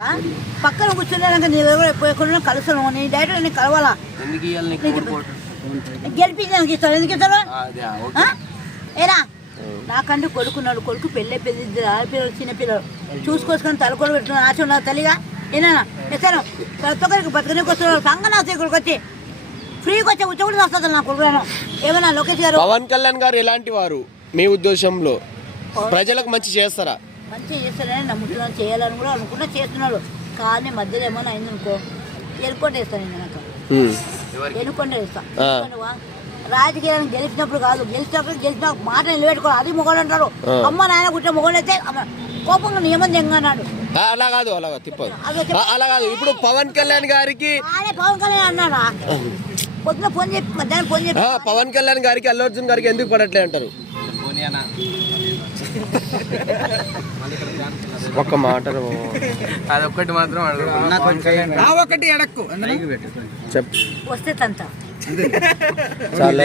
పక్కన కూర్చున్నాక నీ దగ్గర ఎప్పుడు కలుస్తాను నీ డైరెక్ట్ నేను కలవాలా గెలిపించడానికి ఇస్తాను ఎందుకు ఇస్తాను ఏరా నాకంటూ కొడుకున్నాడు కొడుకు పెళ్ళి పెద్ద ఆడపిల్లలు చిన్నపిల్లలు చూసుకొసుకొని తలకొడు పెట్టుకుని ఆశ ఉన్నారు తల్లిగా ఏనా ఇస్తాను ప్రతి ఒక్కరికి బతకనికి వస్తున్నాడు సంగనాథ ఇక్కడికి వచ్చి ఫ్రీగా వచ్చే ఉచ్చకూడదు వస్తుంది నా కొడుకులను ఏమన్నా లోకేష్ గారు పవన్ కళ్యాణ్ గారు ఎలాంటి వారు మీ ఉద్దేశంలో ప్రజలకు మంచి చేస్తారా? మంచి చేస్తారని నమ్ముతున్నాను చేయాలని కూడా అనుకున్నా చేస్తున్నాడు కానీ మధ్యలో ఏమైనా అయిందనుకో ఎరుకొండ వేస్తాను నేను నాకు ఎరుకొండ వేస్తాను రాజకీయాలను గెలిచినప్పుడు కాదు గెలిచిన మాట నిలబెట్టుకోవాలి అది మొగోడు అంటారు అమ్మ నాయన కూర్చో మొగోడు అయితే కోపంగా నియమం చెంగన్నాడు అలా కాదు అలా కాదు ఇప్పుడు పవన్ కళ్యాణ్ గారికి పవన్ కళ్యాణ్ అన్నాడా పొద్దున ఫోన్ చెప్పి మధ్యాహ్నం ఫోన్ చెప్పి పవన్ కళ్యాణ్ గారికి అల్లు అర్జున్ గారికి ఎందుకు పడట్లే అంటారు? ఒక్క మాట అదొక్కటి మాత్రం చెప్పు వస్తే తంత చాలా